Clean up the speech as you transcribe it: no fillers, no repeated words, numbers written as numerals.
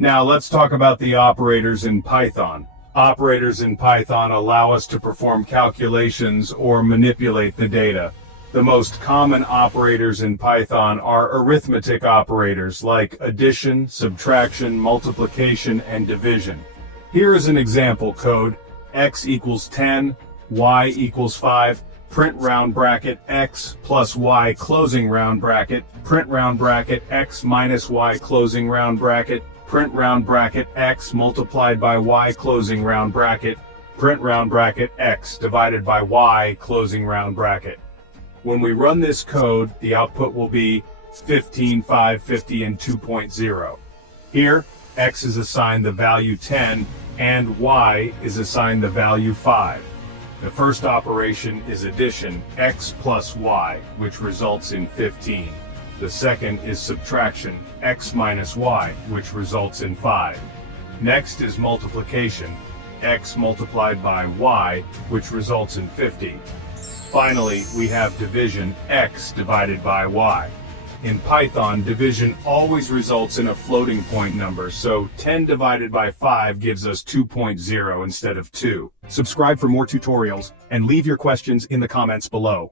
Now let's talk about the operators in Python. Operators in Python allow us to perform calculations or manipulate the data. The most common operators in Python are arithmetic operators like addition, subtraction, multiplication, and division. Here is an example code: x equals 10, y equals 5, print round bracket x plus y closing round bracket, print round bracket x minus y closing round bracket, print round bracket x multiplied by y closing round bracket, print round bracket x divided by y closing round bracket. When we run this code, the output will be 15, 5, 50, and 2.0. Here, x is assigned the value 10, and y is assigned the value 5. The first operation is addition, x plus y, which results in 15. The second is subtraction, x minus y, which results in 5. Next is multiplication, x multiplied by y, which results in 50. Finally, we have division, x divided by y. In Python, division always results in a floating point number, so 10 divided by 5 gives us 2.0 instead of 2. Subscribe for more tutorials, and leave your questions in the comments below.